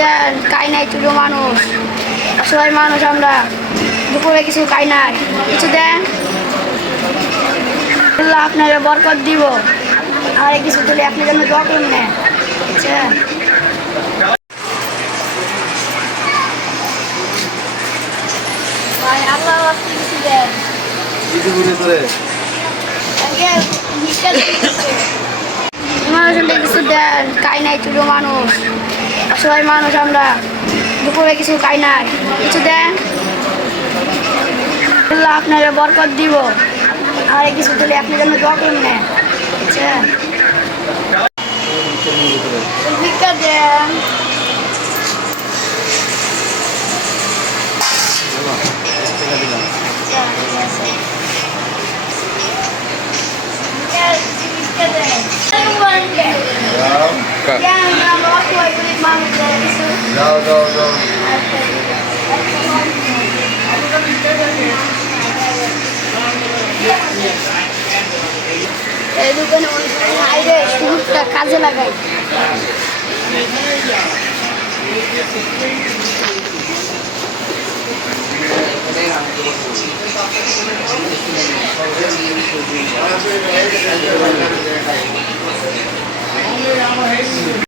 দেন, খাই নাই ছোট মানুষ, অসহায় মানুষ আমরা, দুপুরে কিছু খাই নাই, কিছু দেন। আল্লাহ আপনার বরকত দিব, আর কিছু তুলে আপনার জন্য দোয়া করুন না, বুঝছেন? ভাই আল্লাহ আপনি কিছু দেন, কিছু দেন, খাই নাই ছোট মানুষ, অসহায় মানুষ আমরা, দুপুরে কিছু খাই নাই, কিছু দেন। আল্লাহ আপনার বরকত দিব, আর কিছু তুলে আপনার জন্য দোয়া করুন না, বুঝছেন? ভিক্ষা দেন। এই দোকানে আইরে সুযোগটা কাজে লাগাই।